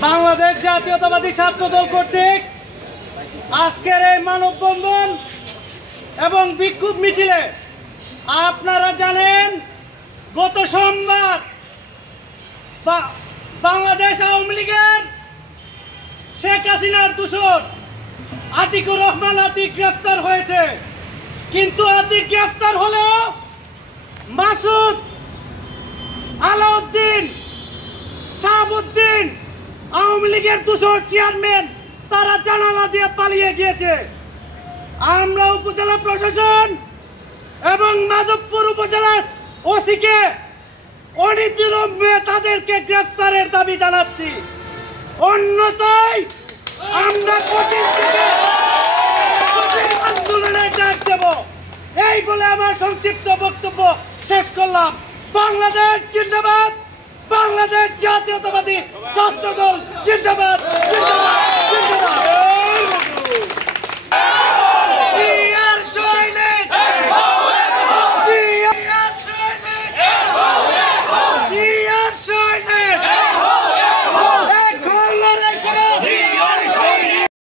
বাংলাদেশ জাতীয়তাবাদী ছাত্রদল কর্তৃক আজকের এই মানববন্ধন এবং বিক্ষোভ মিছিলে আপনারা জানেন গত সোমবার বাংলাদেশ আওয়ামী লীগের শেখ হাসিনার দূষর আতিকুর রহমান আতিক গ্রেফতার হয়েছে। কিন্তু আতিক গ্রেফতার হলেও মাসুদ, আলাউদ্দিন, শাহাবুদ্দিন আওয়ামী লীগের দূষর চেয়ারম্যান তারা জানালা দিয়ে পালিয়ে গিয়েছে। আমরা উপজেলা প্রশাসন এবং মাধবপুর উপজেলার ওসিকে অনির্বিলম্বে তাদেরকে গ্রেফতারের দাবি জানাচ্ছি। অন্যথায় আমরা কঠিন আন্দোলনে ডাক দেব। এই বলে আমার সংক্ষিপ্ত বক্তব্য শেষ করলাম। বাংলাদেশ জিন্দাবাদ, বাংলাদেশ জাতীয়তাবাদী ছাত্রদল জিন্দাবাদ।